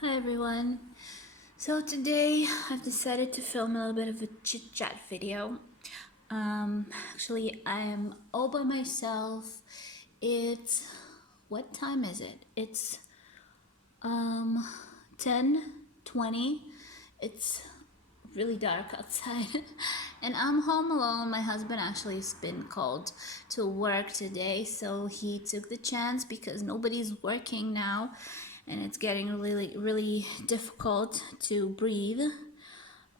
Hi everyone. So today I've decided to film a little bit of a chit chat video. Actually I'm all by myself. It's what time is it? It's 10:20. It's really dark outside and I'm home alone. My husband actually has been called to work today, so he took the chance because nobody's working now and it's getting really difficult to breathe.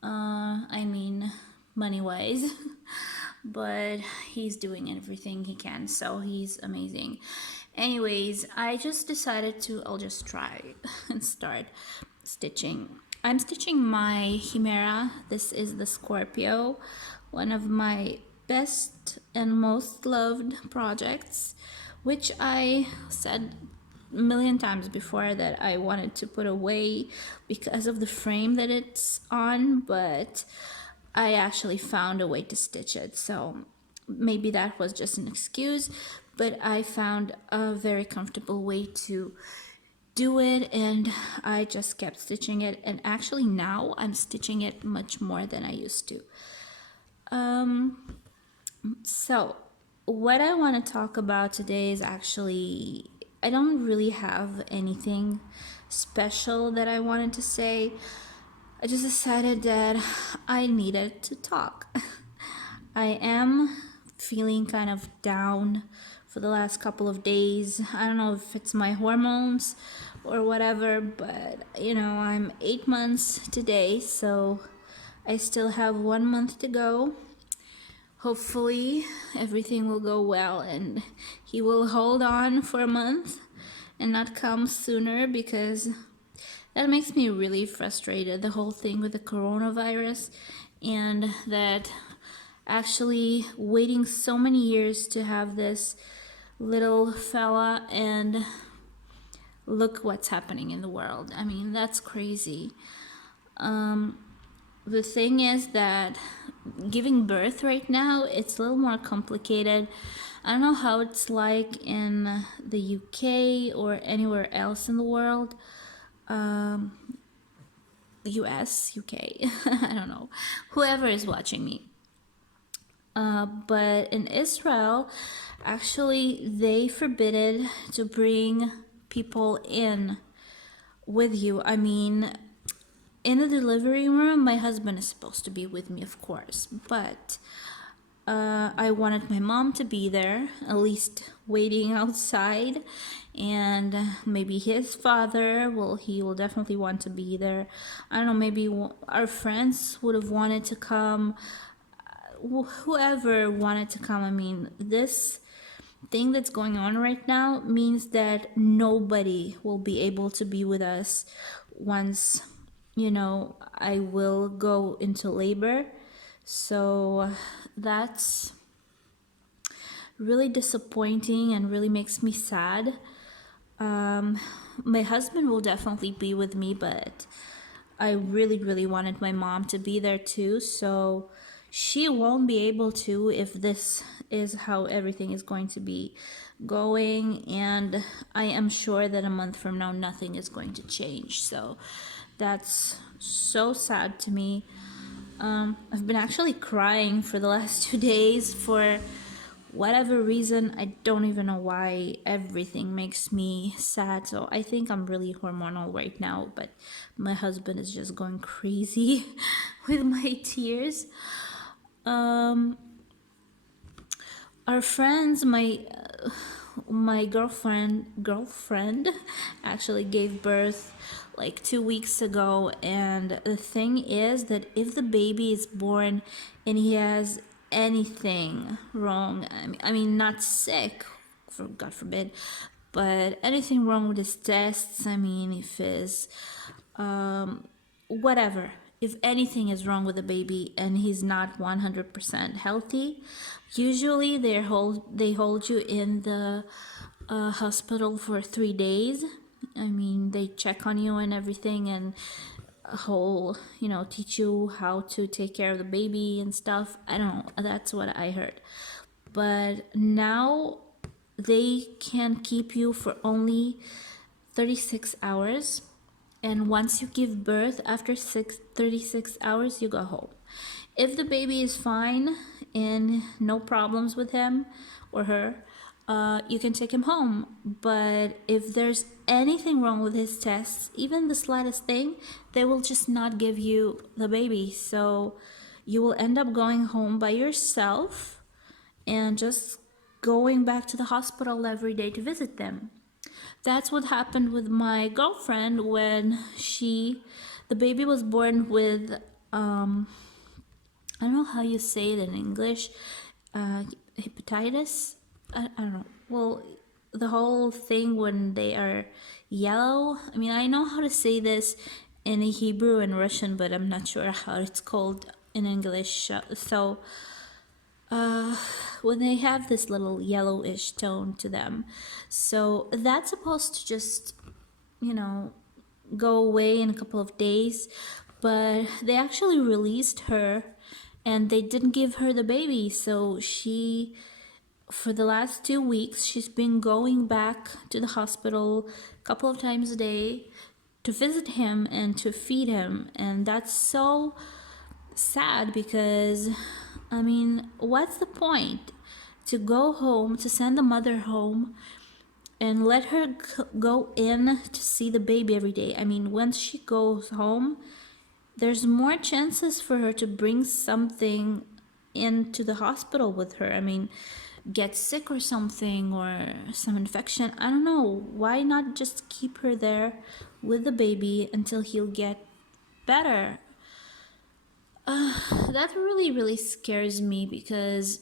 I mean, money wise. But he's doing everything he can, so he's amazing. Anyways, I just decided I'll just try and start stitching. I'm stitching my Chimera. This is the Scorpio, one of my best and most loved projects, which I said a million times before that I wanted to put away because of the frame that it's on, but I actually found a way to stitch it. So maybe that was just an excuse, but I found a very comfortable way to do it, and I just kept stitching it, and actually now I'm stitching it much more than I used to. So what I want to talk about today is actually, I don't really have anything special that I wanted to say. I just decided that I needed to talk. I am feeling kind of down for the last couple of days. I don't know if it's my hormones or whatever, but I'm 8 months today, so I still have 1 month to go. Hopefully, everything will go well and he will hold on for a month and not come sooner, because that makes me really frustrated, the whole thing with the coronavirus, and that actually waiting so many years to have this little fella, and look what's happening in the world. I mean, that's crazy. The thing is that giving birth right now, it's a little more complicated. I don't know how it's like in the UK or anywhere else in the world. US, UK, I don't know. Whoever is watching me. But in Israel, actually, they forbidden to bring people in with you. I mean, in the delivery room, my husband is supposed to be with me, of course, but I wanted my mom to be there, at least waiting outside, and maybe his father, well, he will definitely want to be there. I don't know, maybe our friends would have wanted to come, whoever wanted to come. I mean, this thing that's going on right now means that nobody will be able to be with us once, I will go into labor. So that's really disappointing and really makes me sad. My husband will definitely be with me, but I really wanted my mom to be there too, so she won't be able to if this is how everything is going to be going, and I am sure that a month from now nothing is going to change. So that's so sad to me. I've been actually crying for the last 2 days for whatever reason. I don't even know why. Everything makes me sad, so I think I'm really hormonal right now, but my husband is just going crazy with my tears. Our friends, my girlfriend actually gave birth like 2 weeks ago, and the thing is that if the baby is born and he has anything wrong, I mean not sick, for God forbid, but anything wrong with his tests, I mean if his whatever, if anything is wrong with the baby and he's not 100% healthy, usually they hold you in the hospital for 3 days. I mean, they check on you and everything, and teach you how to take care of the baby and stuff. I don't know, that's what I heard. But now they can keep you for only 36 hours, And once you give birth, after 36 hours, you go home. If the baby is fine and no problems with him or her, you can take him home. But if there's anything wrong with his tests, even the slightest thing, they will just not give you the baby. So you will end up going home by yourself and just going back to the hospital every day to visit them. That's what happened with my girlfriend when the baby was born with, I don't know how you say it in English, hepatitis. I don't know. Well, the whole thing when they are yellow. I mean, I know how to say this in Hebrew and Russian, but I'm not sure how it's called in English. So when they have this little yellowish tone to them. So that's supposed to just, you know, go away in a couple of days. But they actually released her and they didn't give her the baby. So for the last 2 weeks, she's been going back to the hospital a couple of times a day to visit him and to feed him. And that's so sad because, I mean, what's the point to go home, to send the mother home and let her go in to see the baby every day? I mean, once she goes home, there's more chances for her to bring something into the hospital with her. I mean, get sick or something, or some infection. I don't know. Why not just keep her there with the baby until he'll get better? That really, really scares me because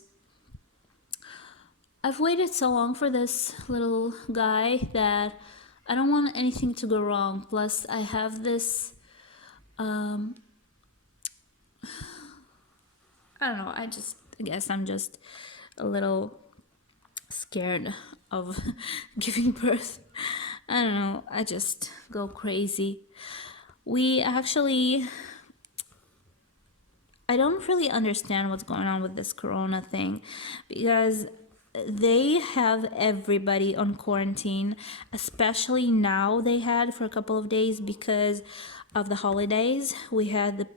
I've waited so long for this little guy that I don't want anything to go wrong. Plus, I have this, I don't know, I guess I'm just a little scared of giving birth. I don't know, I just go crazy. I don't really understand what's going on with this corona thing because they have everybody on quarantine, especially now. They had for a couple of days because of the holidays. We had the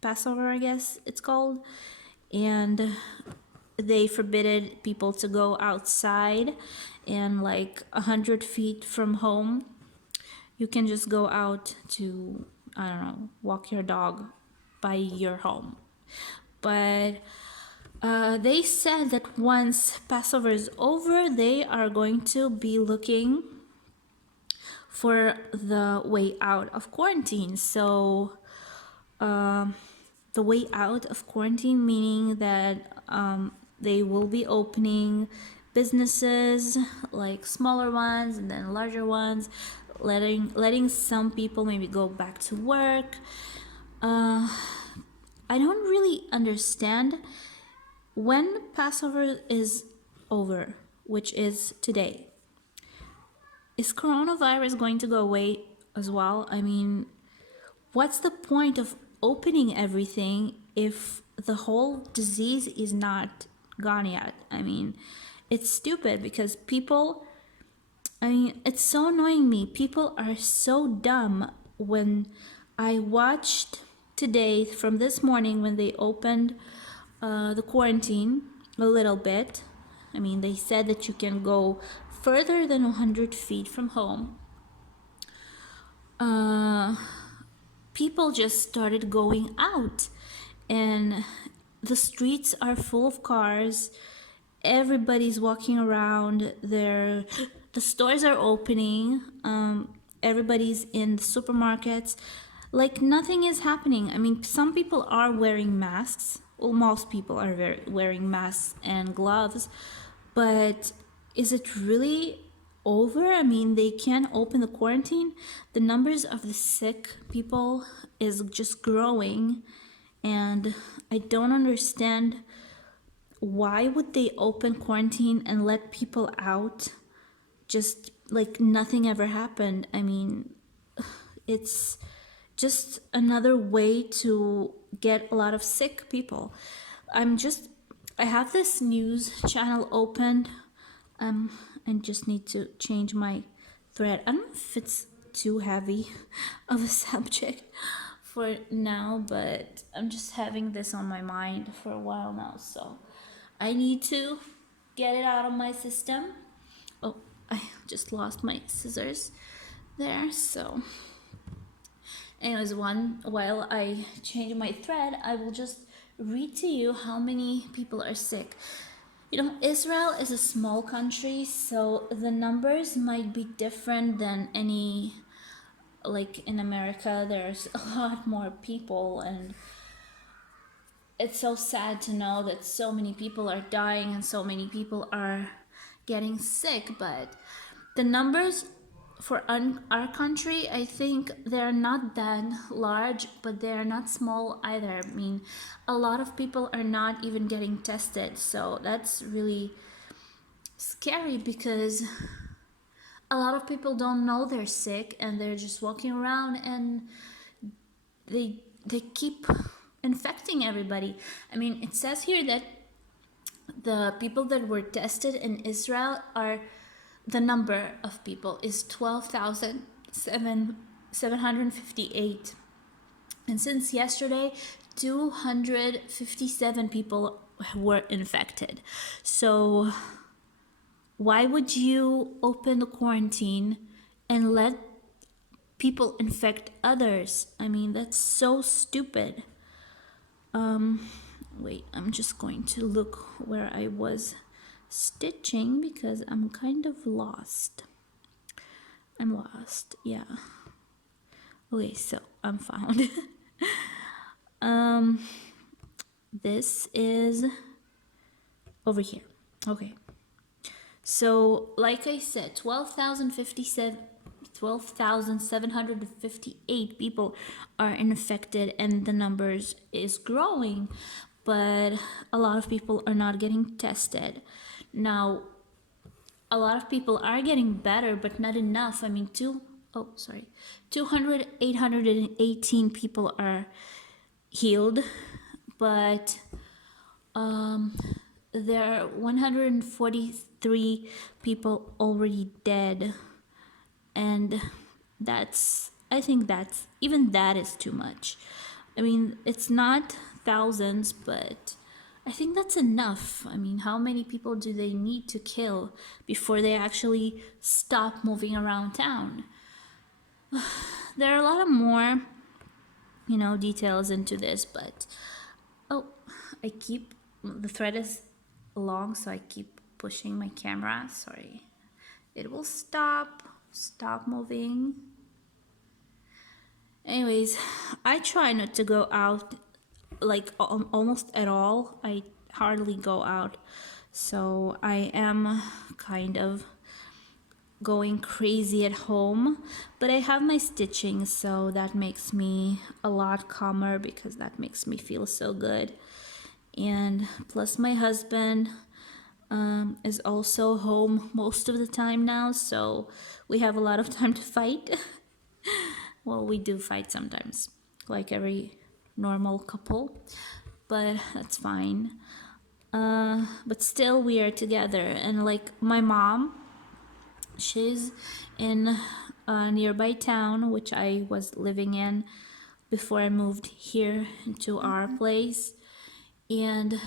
Passover, I guess it's called, and they forbidded people to go outside, and like 100 feet from home you can just go out to, I don't know, walk your dog by your home. But they said that once Passover is over, they are going to be looking for the way out of quarantine. So the way out of quarantine meaning that they will be opening businesses, like smaller ones and then larger ones, letting some people maybe go back to work. I don't really understand when Passover is over, which is today. Is coronavirus going to go away as well? I mean, what's the point of opening everything if the whole disease is not gone yet? I mean, it's stupid because it's so annoying me. People are so dumb. When I watched today from this morning when they opened the quarantine a little bit, I mean, they said that you can go further than 100 feet from home. People just started going out and the streets are full of cars. Everybody's walking around there. The stores are opening. Everybody's in the supermarkets. Like nothing is happening. I mean, some people are wearing masks. Well, most people are wearing masks and gloves. But is it really over? I mean, they can't open the quarantine. The numbers of the sick people is just growing. And I don't understand why would they open quarantine and let people out just like nothing ever happened. I mean, it's just another way to get a lot of sick people. I have this news channel opened. I just need to change my thread. I don't know if it's too heavy of a subject for now, but I'm just having this on my mind for a while now, so I need to get it out of my system. Oh, I just lost my scissors there, so anyways, while I change my thread, I will just read to you how many people are sick. You know, Israel is a small country, so the numbers might be different than any, like in America, there's a lot more people, and it's so sad to know that so many people are dying and so many people are getting sick. But the numbers for our country, I think they're not that large, but they're not small either. I mean, a lot of people are not even getting tested, so that's really scary because a lot of people don't know they're sick and they're just walking around and they keep infecting everybody. I mean, it says here that the people that were tested in Israel are, the number of people is 12,758. And since yesterday, 257 people were infected. So why would you open the quarantine and let people infect others? I mean, that's so stupid. Wait, I'm just going to look where I was stitching because I'm kind of lost. I'm lost, yeah. Okay, so I'm found. This is over here. Okay. So, like I said, 12,758 people are infected, and the numbers is growing, but a lot of people are not getting tested. Now, a lot of people are getting better, but not enough. I mean, 818 people are healed, but there are 143 people already dead, and I think even that is too much. I mean, it's not thousands, but I think that's enough. I mean, how many people do they need to kill before they actually stop moving around town? There are a lot of more, details into this, but the thread is long, so I keep pushing my camera. Sorry. It will stop moving. Anyways, I try not to go out like almost at all. I hardly go out, so I am kind of going crazy at home, but I have my stitching, so that makes me a lot calmer because that makes me feel so good. And plus my husband is also home most of the time now, so we have a lot of time to fight. Well, we do fight sometimes, like every normal couple, but that's fine. But still, we are together, and like my mom, she's in a nearby town, which I was living in before I moved here to our place, and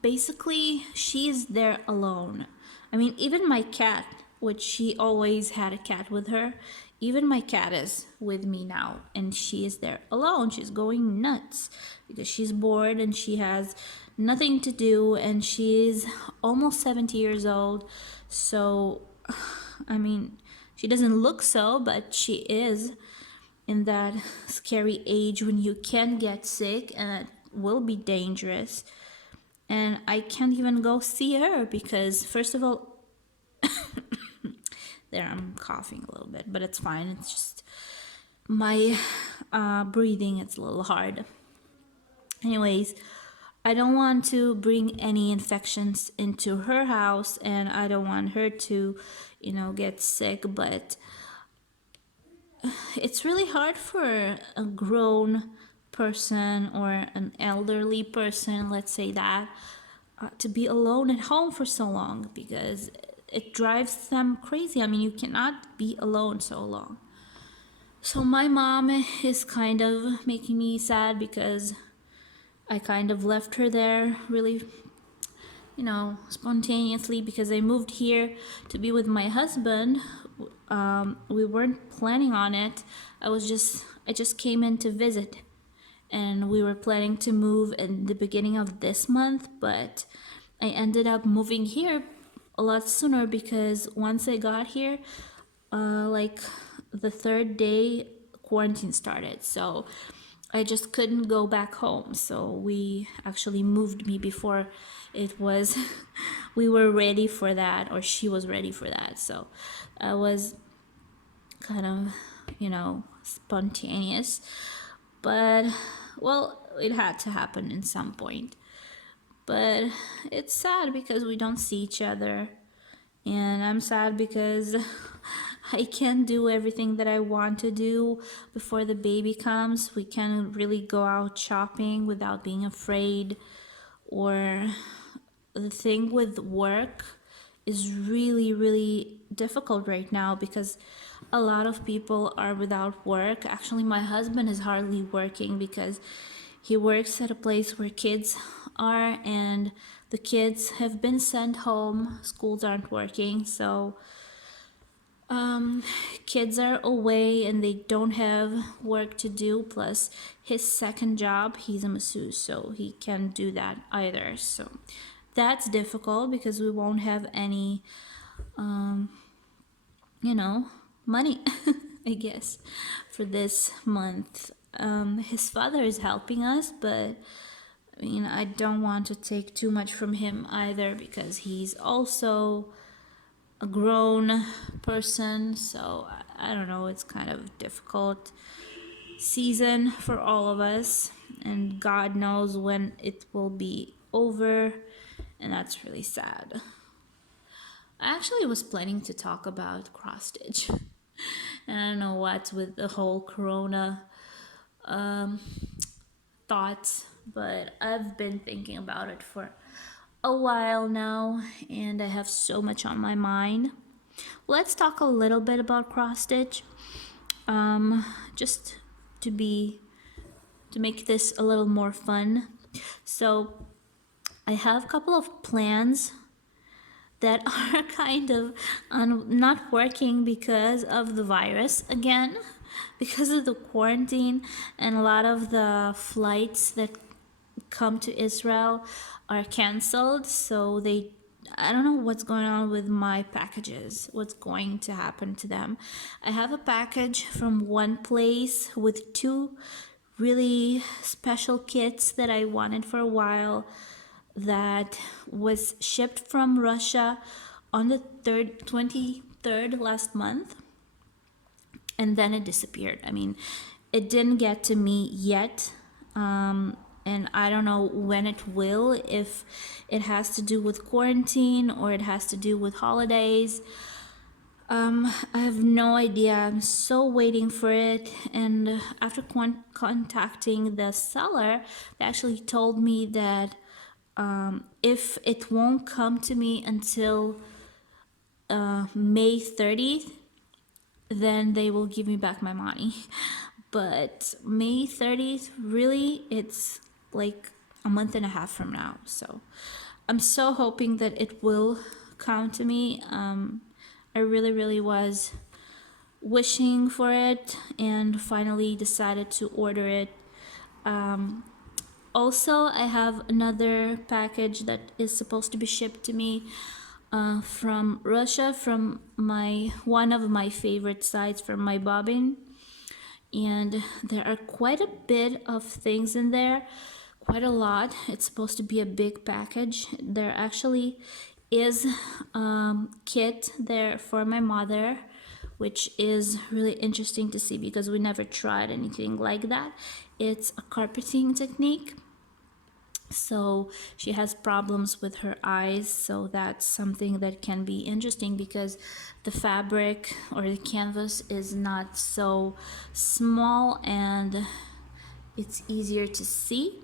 basically she's there alone. I mean, even my cat, which she always had a cat with her, even my cat is with me now, and she is there alone. She's going nuts because she's bored and she has nothing to do, and she's almost 70 years old. So I mean, she doesn't look so, but she is in that scary age when you can get sick and it will be dangerous. And I can't even go see her because, first of all, there, I'm coughing a little bit, but it's fine. It's just my breathing, it's a little hard. Anyways, I don't want to bring any infections into her house, and I don't want her to, get sick, but it's really hard for a grown person or an elderly person, let's say that, to be alone at home for so long, because it drives them crazy. I mean, you cannot be alone so long. So my mom is kind of making me sad because I kind of left her there really, spontaneously, because I moved here to be with my husband. We weren't planning on it. I just came in to visit, and we were planning to move in the beginning of this month, but I ended up moving here a lot sooner because once I got here, like the third day, quarantine started. So I just couldn't go back home. So we actually moved me before it was, we were ready for that, or she was ready for that. So I was kind of, spontaneous. But, well, it had to happen in some point. But it's sad because we don't see each other. And I'm sad because I can't do everything that I want to do before the baby comes. We can't really go out shopping without being afraid. Or the thing with work is really, really difficult right now because a lot of people are without work. Actually, my husband is hardly working because he works at a place where kids are, and the kids have been sent home. Schools aren't working, so kids are away and they don't have work to do. Plus, his second job, he's a masseuse, so he can't do that either. So that's difficult because we won't have any, money, I guess, for this month. His father is helping us, but I don't want to take too much from him either because he's also a grown person. So I don't know, it's kind of difficult season for all of us, and God knows when it will be over, and that's really sad. I actually was planning to talk about cross stitch. And I don't know what with the whole corona thoughts, but I've been thinking about it for a while now, and I have so much on my mind. Let's talk a little bit about cross stitch, just to make this a little more fun. So I have a couple of plans that are kind of not working because of the virus again, because of the quarantine, and a lot of the flights that come to Israel are canceled. So I don't know what's going on with my packages, what's going to happen to them. I have a package from one place with two really special kits that I wanted for a while, that was shipped from Russia on the 23rd last month, and then it disappeared. I mean, it didn't get to me yet, and I don't know when it will, if it has to do with quarantine or it has to do with holidays. I have no idea. I'm so waiting for it. And after contacting the seller, they actually told me that if it won't come to me until May 30th, then they will give me back my money. But May 30th, really, it's like a month and a half from now. So I'm so hoping that it will come to me. I really, really was wishing for it and finally decided to order it. Also, I have another package that is supposed to be shipped to me from Russia, from one of my favorite sites, from my bobbin. And there are quite a bit of things in there, quite a lot. It's supposed to be a big package. There actually is kit there for my mother, which is really interesting to see because we never tried anything like that. It's a carpeting technique. So she has problems with her eyes, so that's something that can be interesting because the fabric or the canvas is not so small and it's easier to see.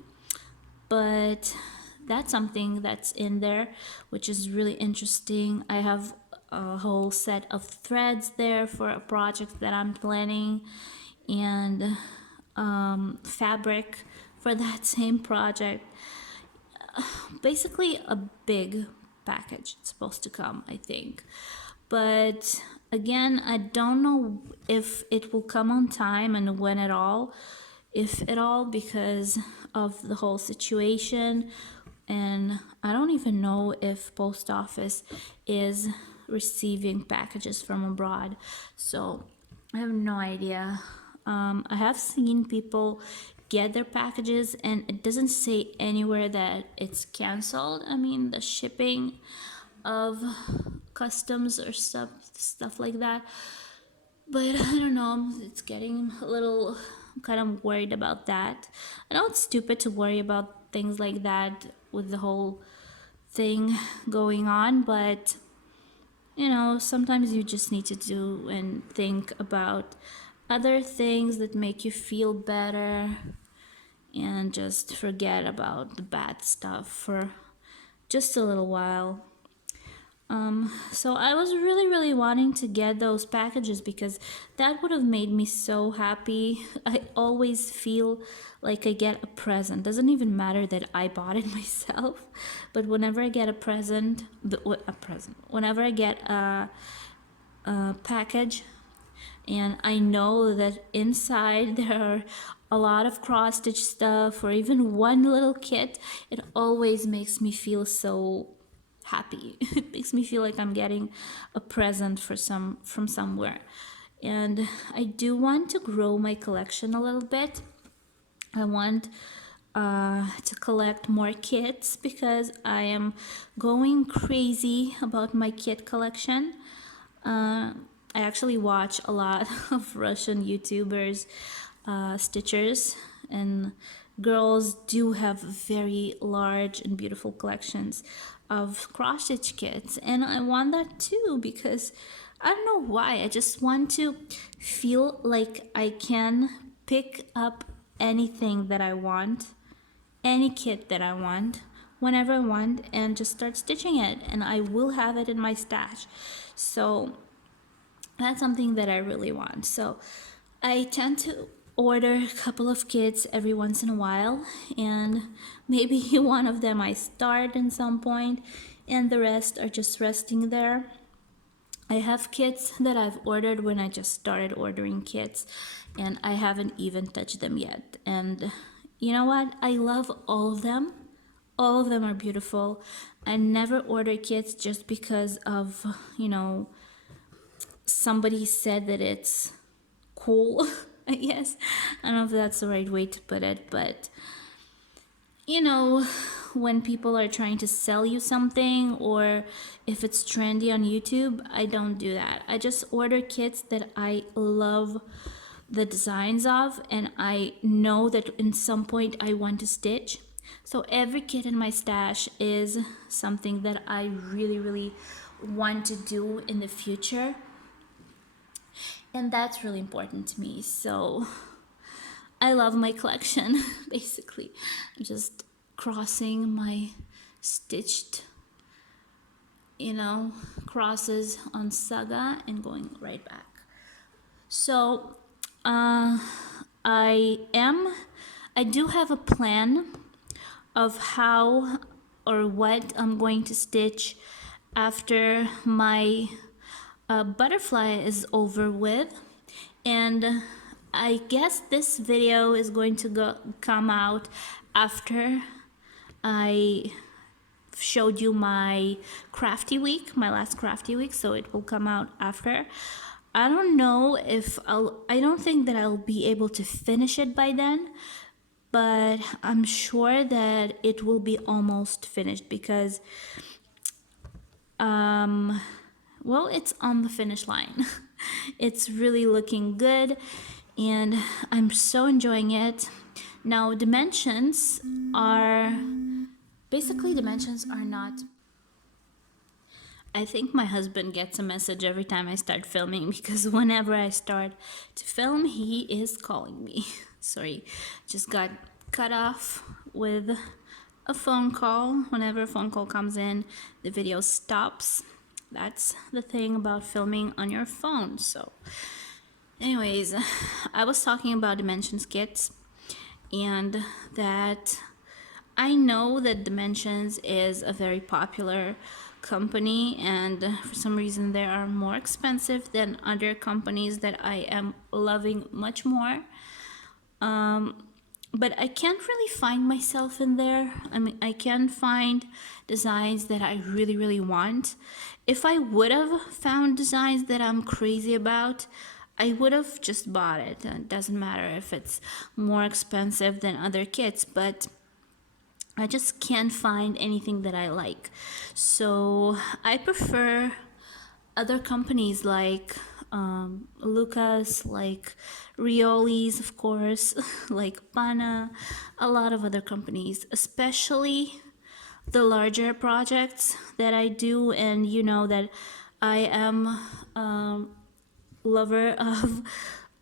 But that's something that's in there, which is really interesting. I have a whole set of threads there for a project that I'm planning, and fabric for that same project. Basically a big package it's supposed to come, I think. But again, I don't know if it will come on time and when at all, if at all, because of the whole situation. And I don't even know if post office is receiving packages from abroad. So I have no idea. I have seen people get their packages and it doesn't say anywhere that it's canceled. I mean, the shipping of customs or stuff like that. But I don't know, it's getting a little kind of worried about that. I know it's stupid to worry about things like that with the whole thing going on, but you know, sometimes you just need to do and think about other things that make you feel better and just forget about the bad stuff for just a little while. So I was really wanting to get those packages because that would have made me so happy. I always feel like I get a present. Doesn't even matter that I bought it myself, but whenever I get whenever I get a package and I know that inside there are a lot of cross stitch stuff or even one little kit, it always makes me feel so happy. It makes me feel like I'm getting a present from somewhere. And I do want to grow my collection a little bit. I want to collect more kits because I am going crazy about my kit collection. I actually watch a lot of Russian YouTubers, stitchers, and girls do have very large and beautiful collections of cross stitch kits, and I want that too because I don't know why. I just want to feel like I can pick up anything that I want, any kit that I want, whenever I want, and just start stitching it, and I will have it in my stash. So that's something that I really want. So I tend to order a couple of kits every once in a while, and maybe one of them I start at some point and the rest are just resting there. I have kits that I've ordered when I just started ordering kits and I haven't even touched them yet. And you know what? I love all of them. All of them are beautiful. I never order kits just because of, somebody said that it's cool. I guess I don't know if that's the right way to put it, but when people are trying to sell you something or if it's trendy on YouTube, I don't do that. I just order kits that I love the designs of and I know that in some point I want to stitch. So every kit in my stash is something that I really want to do in the future. And that's really important to me. So I love my collection, basically. I'm just crossing my stitched, crosses on Saga and going right back. So I do have a plan of how or what I'm going to stitch after my butterfly is over with, and I guess this video is going to come out after I showed you my crafty week, my last crafty week, so it will come out after. I don't know if I don't think that I'll be able to finish it by then, but I'm sure that it will be almost finished because well, it's on the finish line. It's really looking good and I'm so enjoying it. Now dimensions are not, I think my husband gets a message every time I start filming because whenever I start to film he is calling me. Sorry, just got cut off with a phone call. Whenever a phone call comes in, the video stops. That's the thing about filming on your phone. So anyways, I was talking about Dimensions kits, and that I know that Dimensions is a very popular company, and for some reason they are more expensive than other companies that I am loving much more. But I can't really find myself in there. I mean, I can find designs that I really, really want. If I would have found designs that I'm crazy about, I would have just bought it. It doesn't matter if it's more expensive than other kits, but I just can't find anything that I like. So I prefer other companies like Lucas, like Rioli's, of course, like Pana, a lot of other companies, especially the larger projects that I do. And you know that I am lover of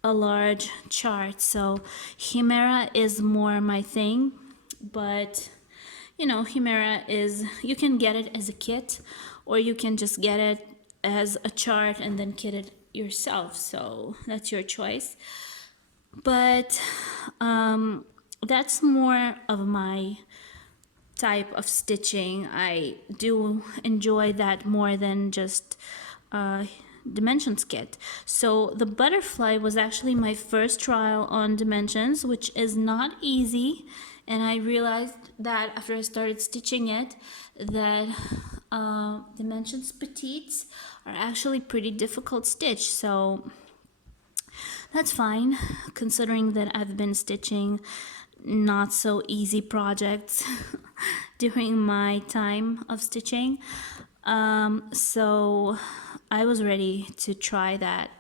a large chart, so Chimera is more my thing. But you know, Chimera is, you can get it as a kit, or you can just get it as a chart and then kit it yourself, so that's your choice. But that's more of my type of stitching. I do enjoy that more than just Dimensions kit. So the butterfly was actually my first trial on Dimensions, which is not easy. And I realized that after I started stitching it, that Dimensions petites are actually pretty difficult stitch. So that's fine, considering that I've been stitching not so easy projects during my time of stitching. So I was ready to try that.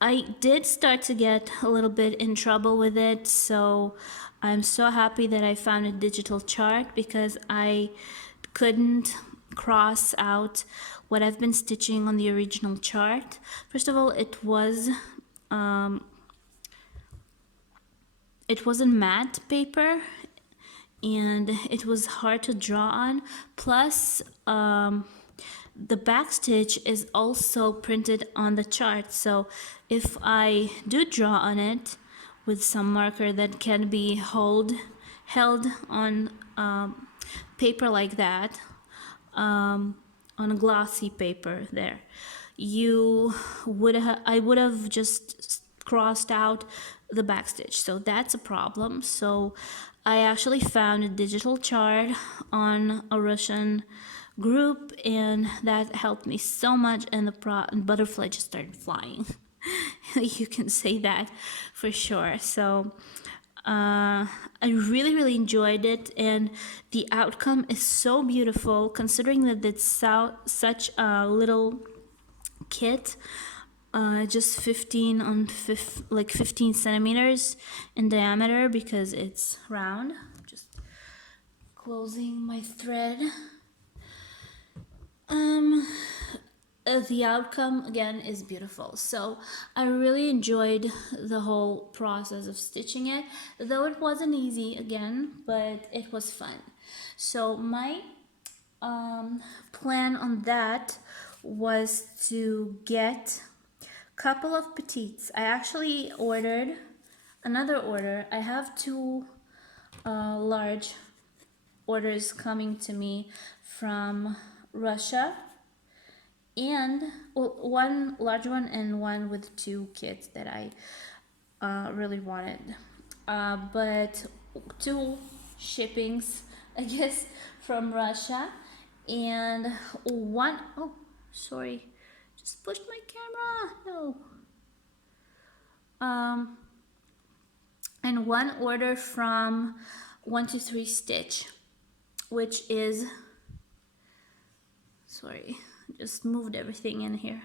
I did start to get a little bit in trouble with it, so I'm so happy that I found a digital chart, because I couldn't cross out what I've been stitching on the original chart. First of all, it wasn't matte paper, and it was hard to draw on. Plus, the backstitch is also printed on the chart, so if I do draw on it with some marker that can be held on paper like that, on a glossy paper there, I would have just crossed out the backstitch, so that's a problem. So I actually found a digital chart on a Russian group, and that helped me so much, and the butterfly just started flying. You can say that for sure. So I really, really enjoyed it, and the outcome is so beautiful, considering that it's such a little kit, just 15 centimeters in diameter, because it's round. Just closing my thread. The outcome again is beautiful. So I really enjoyed the whole process of stitching it, though it wasn't easy again, but it was fun. So my plan on that was to get a couple of petites. I actually ordered another order. I have two large orders coming to me from Russia, and one large one and one with two kids that I really wanted, but two shippings, I guess, from Russia, and one, oh sorry, just pushed my camera, no, and one order from 123 Stitch, which is, sorry, just moved everything in here.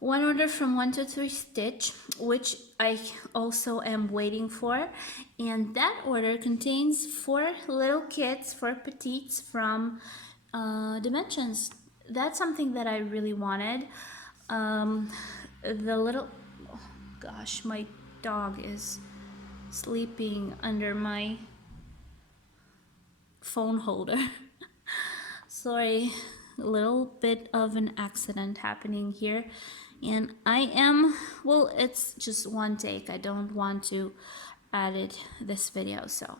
One order from 123 Stitch, which I also am waiting for, and that order contains 4 little kits for petites from Dimensions. That's something that I really wanted. The little, oh gosh, my dog is sleeping under my phone holder. Sorry, a little bit of an accident happening here, and I am, well, it's just one take. I don't want to edit this video. So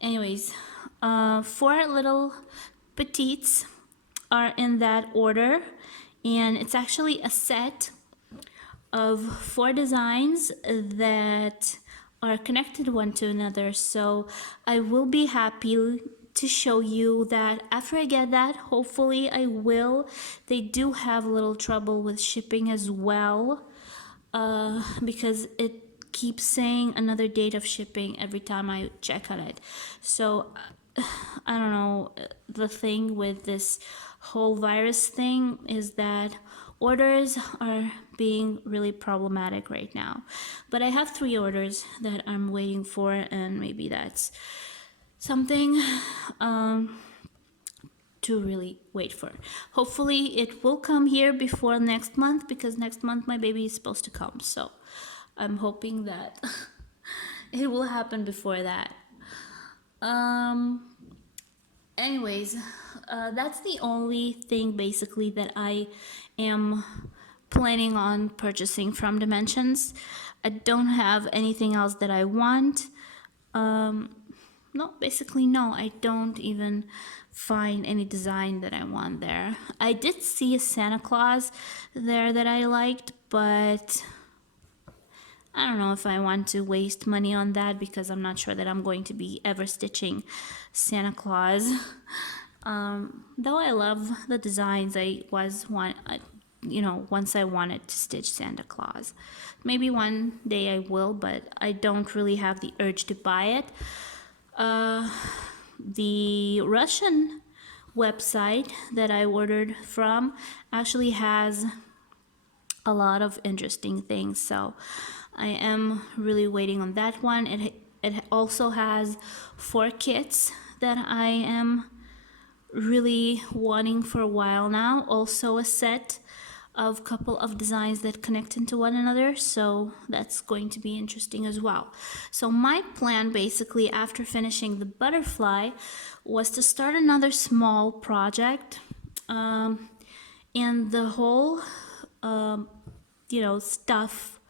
anyways, four little petites are in that order, and it's actually a set of four designs that are connected one to another. So I will be happy to show you that after I get that. Hopefully I will. They do have a little trouble with shipping as well, because it keeps saying another date of shipping every time I check on it. So I don't know, the thing with this whole virus thing is that orders are being really problematic right now. But I have 3 orders that I'm waiting for, and maybe that's something to really wait for. Hopefully it will come here before next month, because next month my baby is supposed to come. So I'm hoping that it will happen before that. Anyways, that's the only thing basically that I am planning on purchasing from Dimensions. I don't have anything else that I want. No, basically no, I don't even find any design that I want there. I did see a Santa Claus there that I liked, but I don't know if I want to waste money on that, because I'm not sure that I'm going to be ever stitching Santa Claus. Though I love the designs, once I wanted to stitch Santa Claus. Maybe one day I will, but I don't really have the urge to buy it. The Russian website that I ordered from actually has a lot of interesting things, so I am really waiting on that one. It also has 4 kits that I am really wanting for a while now. Also a set of couple of designs that connect into one another, so that's going to be interesting as well. So my plan basically after finishing the butterfly was to start another small project, and the whole stuff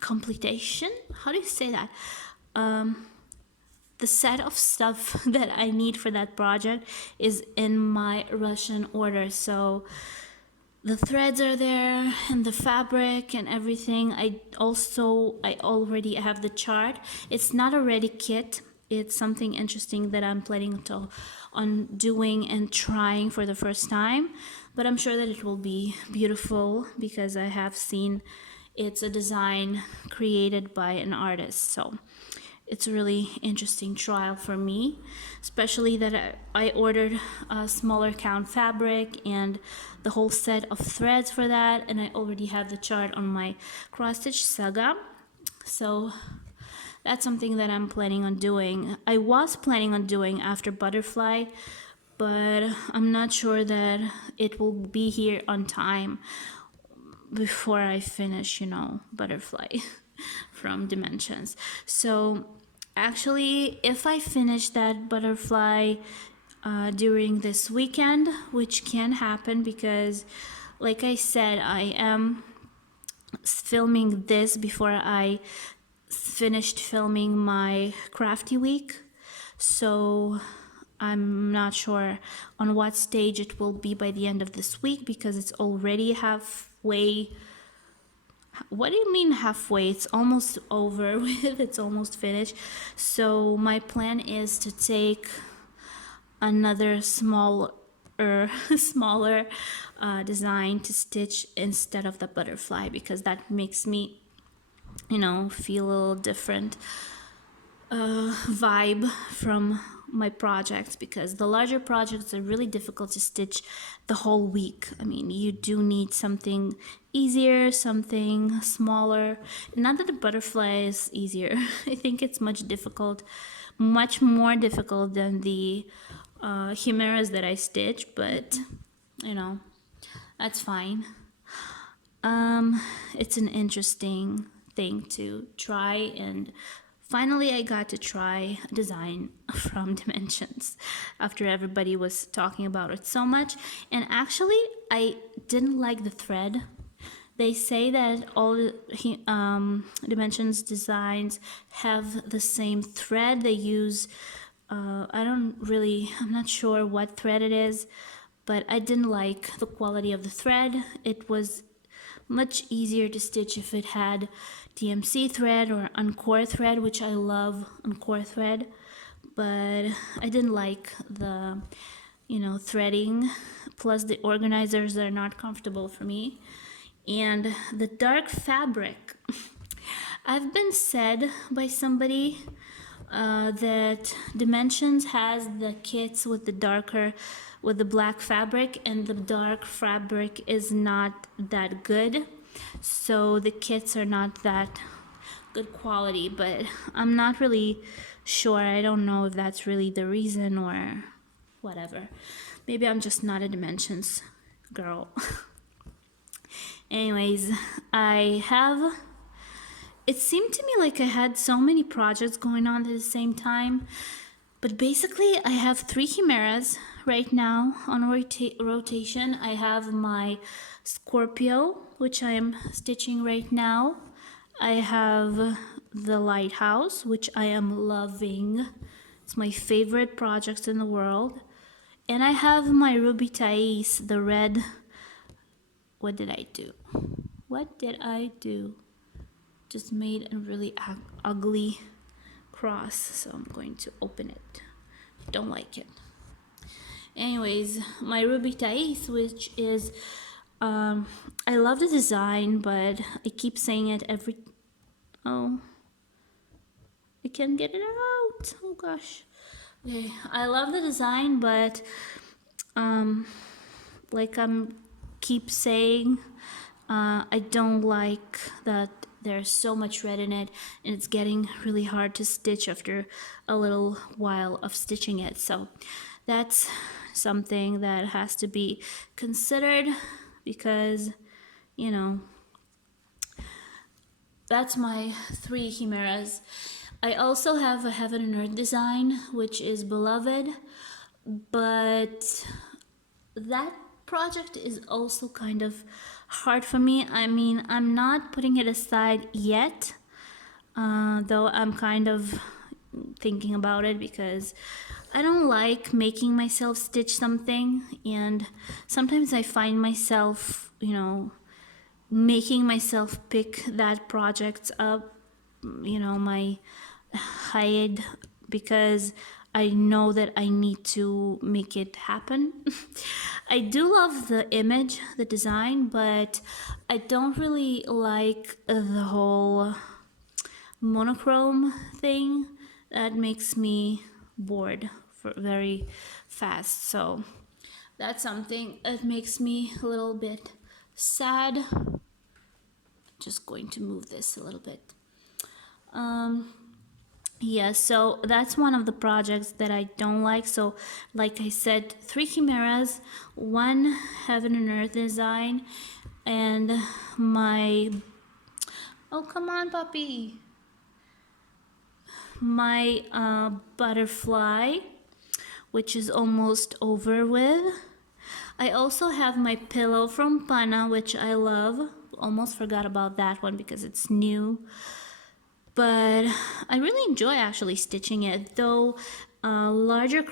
completion, how do you say that, the set of stuff that I need for that project is in my Russian order. So the threads are there and the fabric and everything. I already have the chart. It's not a ready kit. It's something interesting that I'm planning on doing and trying for the first time, but I'm sure that it will be beautiful because I have seen it's a design created by an artist. So it's a really interesting trial for me, especially that I ordered a smaller count fabric and the whole set of threads for that, and I already have the chart on my cross stitch saga. So that's something that I'm planning on doing. I was planning on doing after butterfly, but I'm not sure that it will be here on time before I finish, butterfly from Dimensions. So actually, if I finish that butterfly during this weekend, which can happen because, like I said, I am filming this before I finished filming my crafty week, so I'm not sure on what stage it will be by the end of this week, because it's already halfway. What do you mean halfway? It's almost over with. It's almost finished. So my plan is to take another smaller design to stitch instead of the butterfly, because that makes me feel a little different vibe from my projects, because the larger projects are really difficult to stitch the whole week. I mean, you do need something easier, something smaller. Not that the butterfly is easier. I think it's much more difficult than the chimeras that I stitch, but that's fine. It's an interesting thing to try and finally I got to try a design from Dimensions after everybody was talking about it so much. And actually, I didn't like the thread. They say that all Dimensions designs have the same thread. They use, I'm not sure what thread it is, but I didn't like the quality of the thread. It was much easier to stitch if it had DMC thread or Encore thread, which I love Encore thread, but I didn't like the, threading, plus the organizers are not comfortable for me. And the dark fabric. I've been said by somebody that Dimensions has the kits with the black fabric, and the dark fabric is not that good. So the kits are not that good quality, but I'm not really sure. I don't know if that's really the reason or whatever. Maybe I'm just not a Dimensions girl. Anyways, it seemed to me like I had so many projects going on at the same time, but basically I have 3 chimeras right now on rotation. I have my Scorpio, which I am stitching right now. I have the Lighthouse, which I am loving. It's my favorite project in the world. And I have my Ruby Thais, the red. What did I do? Just made a really ugly cross, so I'm going to open it. Don't like it. Anyways, my Ruby Thais, which is, I love the design, but I keep saying it I can't get it out. Oh gosh. Okay, I love the design, but like I'm keep saying, I don't like that there's so much red in it, and it's getting really hard to stitch after a little while of stitching it. So that's something that has to be considered, because that's my 3 chimeras. I also have a Heaven and Earth design, which is beloved, but that project is also kind of hard for me. I mean, I'm not putting it aside yet, though I'm kind of thinking about it, because I don't like making myself stitch something, and sometimes I find myself, making myself pick that project up, my hide, because I know that I need to make it happen. I do love the image, the design, but I don't really like the whole monochrome thing. That makes me bored very fast. So that's something that makes me a little bit sad. Just going to move this a little bit. Yeah, so that's one of the projects that I don't like. So like I said, 3 chimeras, 1 Heaven and Earth design, and my, oh come on puppy, my butterfly, which is almost over with. I also have my pillow from Pana, which I love. Almost forgot about that one because it's new. But I really enjoy actually stitching it, though larger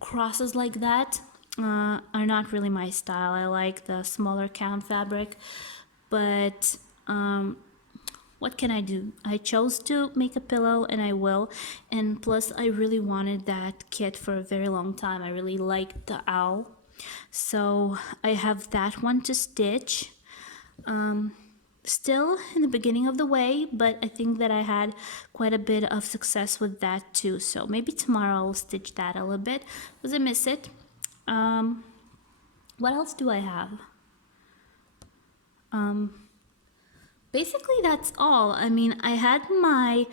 crosses like that are not really my style. I like the smaller count fabric, but what can I do? I chose to make a pillow, and I will. And plus, I really wanted that kit for a very long time. I really liked the owl, so I have that one to stitch. Still in the beginning of the way, but I think that I had quite a bit of success with that too. So maybe tomorrow I'll stitch that a little bit because I miss it. What else do I have? Basically that's all. I mean, I had my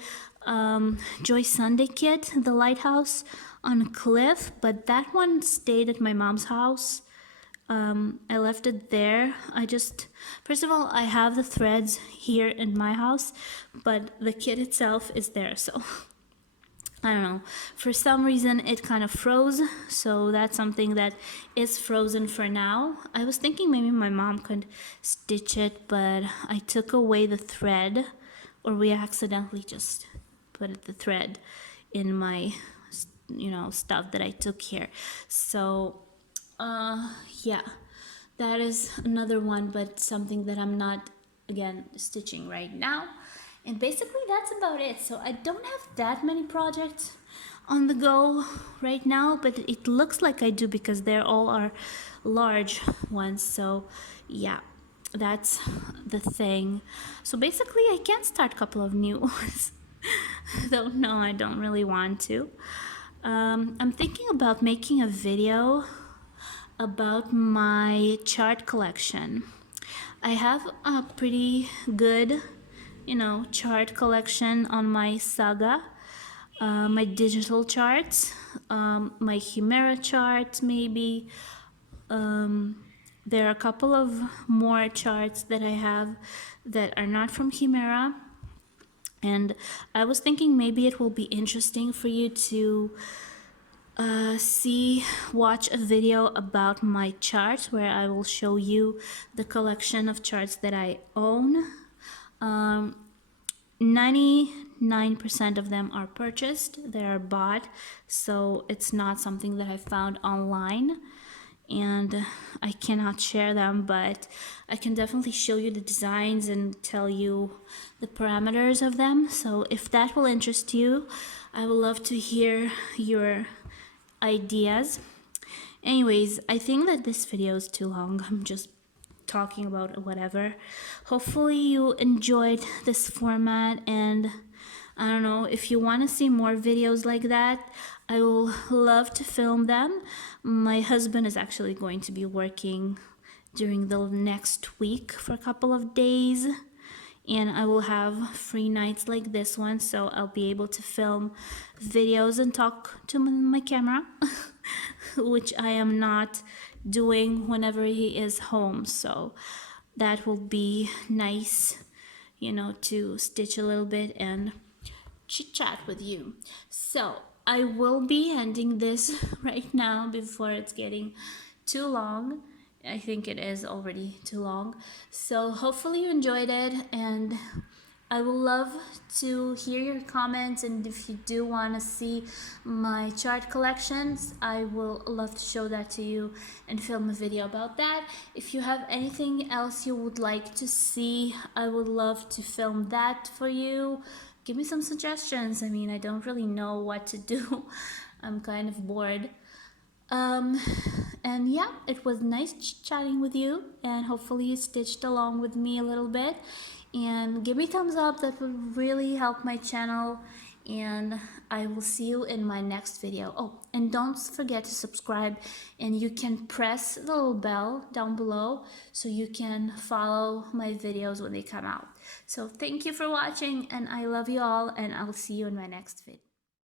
Joy Sunday kit, the lighthouse on a cliff, but that one stayed at my mom's house. I left it there. First of all, I have the threads here in my house, but the kit itself is there, so I don't know. For some reason, it kind of froze, so that's something that is frozen for now. I was thinking maybe my mom could stitch it, but I took away the thread, or we accidentally just put the thread in my, stuff that I took here. So, yeah, that is another one, but something that I'm not, again, stitching right now. And basically that's about it. So I don't have that many projects on the go right now, but it looks like I do because they're all are large ones. So yeah, that's the thing. So basically I can start a couple of new ones. Though no, I don't really want to. I'm thinking about making a video about my chart collection. I have a pretty good, chart collection on my Saga, my digital charts, my Chimera charts maybe. There are a couple of more charts that I have that are not from Chimera. And I was thinking maybe it will be interesting for you to watch a video about my charts where I will show you the collection of charts that I own. 99% of them are purchased, they are bought, so it's not something that I found online and I cannot share them, but I can definitely show you the designs and tell you the parameters of them. So if that will interest you, I would love to hear your ideas. Anyways, I think that this video is too long. I'm just talking about whatever. Hopefully you enjoyed this format, and I don't know, if you want to see more videos like that, I will love to film them. My husband is actually going to be working during the next week for a couple of days, and I will have free nights like this one, so I'll be able to film videos and talk to my camera, which I am not doing whenever he is home. So that will be nice, to stitch a little bit and chit chat with you. So I will be ending this right now before it's getting too long. I think it is already too long. So hopefully you enjoyed it, and I would love to hear your comments, and if you do want to see my chart collections, I will love to show that to you and film a video about that. If you have anything else you would like to see, I would love to film that for you. Give me some suggestions. I mean, I don't really know what to do. I'm kind of bored. And yeah, it was nice chatting with you, and hopefully you stitched along with me a little bit, and give me thumbs up. That would really help my channel, and I will see you in my next video. Oh, and don't forget to subscribe, and you can press the little bell down below so you can follow my videos when they come out. So thank you for watching, and I love you all, and I'll see you in my next video.